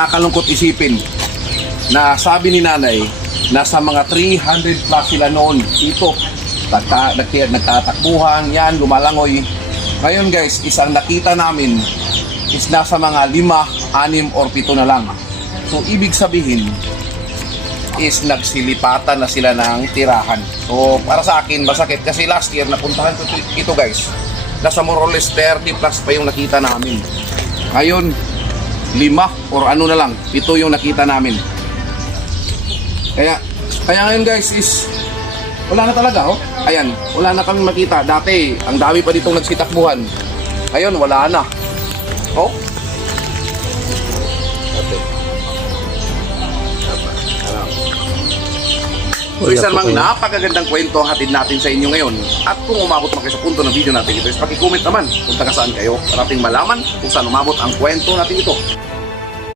nakakalungkot isipin na sabi ni nanay, nasa mga 300 plus sila noon dito. Nagta, nagtatakbuhan, yan, lumalangoy. Ngayon guys, isang nakita namin is nasa mga lima, anim, or pito na lang. So, ibig sabihin, is nagsilipatan na sila ng tirahan. So, para sa akin, masakit. Kasi last year, napuntahan ko ito guys. Nasa more or less 30 plus pa yung nakita namin. Ngayon, lima or ano na lang, ito yung nakita namin. Kaya, kaya ngayon guys is, wala na talaga oh. Ayan, wala na kami makita. Dati, ang dami pa ditong nagsitakbuhan. Ngayon, wala na. Oh, So isa namang napakagandang kwento hatid natin sa inyo ngayon. At kung umabot man kayo sa punto ng video natin ito, is pakicomment naman kung taga saan kayo para ating malaman kung saan umabot ang kwento natin ito.